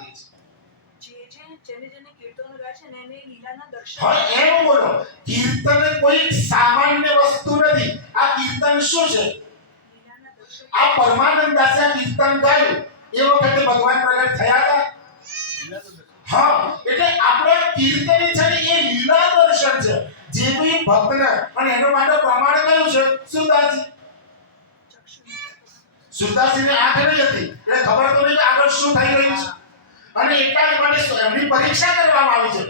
દે છે. જેને કીર્તનો ગાય છે ને એને લીલાના દર્શન. હા એમ બોલો, કીર્તન કોઈ સામાન્ય વસ્તુ નથી. આ કીર્તન શું છે? લીલાના દર્શન. આ પરમાનંદ દાસે કીર્તન ગાયું એ વખતે ભગવાન પ્રગટ થયા હતા. હા, એટલે આપણે કીર્તન છે ને એ લીલા દર્શન છે. જે કોઈ ભક્તને, અને એનો માટે પ્રમાણ કયું છે? સુરદાસજી. સુરદાસજીને આંખ નહીં હતી એટલે ખબર તો નહીં કે આગળ શું થઈ રહ્યું છે. અને એટલા જ માટે એમની પરીક્ષા કરવામાં આવી છે.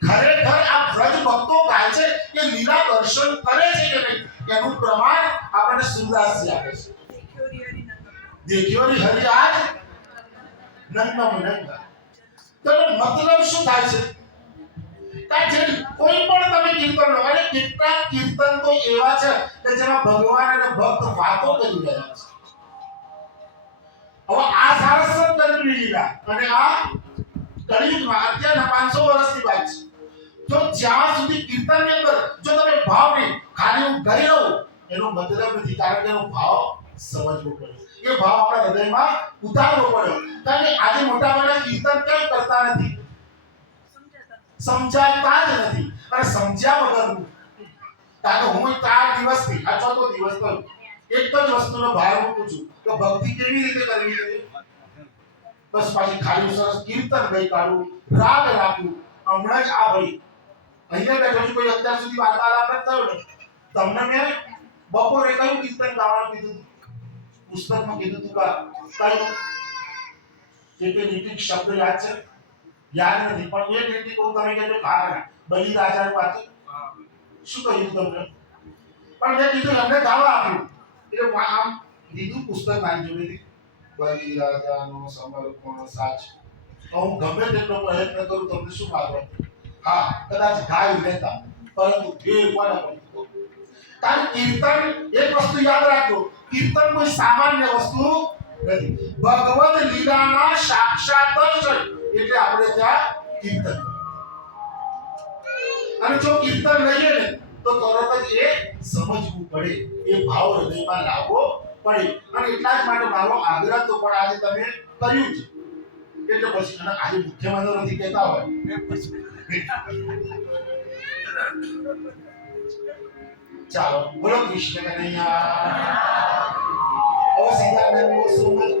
ખરેખર આ વ્રજ ભક્તો ગાય છે કે લીલા દર્શન કરે છે કે નહીં, એનું પ્રમાણ આપણને સુરદાસજી આપે છે. દેખ્યો રી હરિ આજ નંગમ નંગા. તો મતલબ શું થાય છે? કોઈ પણ તમે કીર્તન લો, અને કેટલાક કીર્તન તો એવા છે કે જેમાં ભગવાન અને ભક્ત વાતો કરી રહ્યા છે. હવે આ સારસ્વત દંડની લીલા અને આ કળિયુગમાં અત્યારના 500 વર્ષની વાત છે. તો જ્યાં સુધી કીર્તનની અંદર જો તમે ભાવ નહીં, ખાલી હું ગઈ રહું, એનો મતલબ નથી. કારણ કે એનો ભાવ સમજવો પડે. એ ભાવ આપણા હૃદયમાં ઉતારવો પડે. કારણ કે આજે મોટાભાગના કીર્તન કેમ કરતા નથી? સમજાતા જ નથી. અને સમજ્યા વગરનું. કારણ કે હું 4 દિવસથી આ ચોથો દિવસ થયો એક જ વસ્તુનો ભાર મૂકું છું કે ભક્તિ કેવી રીતે કરવી જોઈએ. બસ પાછી ખાલી સરસ કીર્તન ગઈ કાઢું, રાગ રાખું. હમણાં જ આ ભાઈ અહીંયા બેઠો છું, કોઈ અત્યાર સુધી વાર્તાલાપ ન થયો ને. તમને મેં બપોરે કયું કીર્તન ગાવાનું કીધું? પુસ્તકમાં કીધું તું કયું? કે નીતિક શબ્દ યાદ છે? યાદ નથી, પણ એક નીતિ કહું, તમે કહેજો કારણ બલિરાજાનું વાંચો. શું કહ્યું તમને? પણ મેં કીધું એમને ગાવા આપ્યું એટલે આમ દીધું પુસ્તક મારી જોડેથી, બલિરાજાનો સમર્પણ સાચ. હું ગમે તેટલો પ્રયત્ન કરું તમને શું માગવા? હા, કદાચ ગાયું લેતા, પરંતુ એ કોના પણ. કારણ કીર્તન એક વસ્તુ યાદ રાખજો, કીર્તન કોઈ સામાન્ય વસ્તુ નથી. ભગવદ લીલાના સાક્ષાત દર્શન એટલે આપણે ત્યાં કીર્તન. અને જો કીર્તન લઈએ ને તો તરત જ એ સમજવું પડે, એ ભાવ હૃદયમાં લાવવો પડે. અને એટલા જ માટે મારો આગ્રહ તો પણ આજે તમે કર્યું છે એટલે પછી, અને આજે મુખ્યમાં તો નથી કહેતા હોય. ચાલો બોલો કૃષ્ણ કનૈયા. ઓ સીતારામ, ઓ સોમનાથ.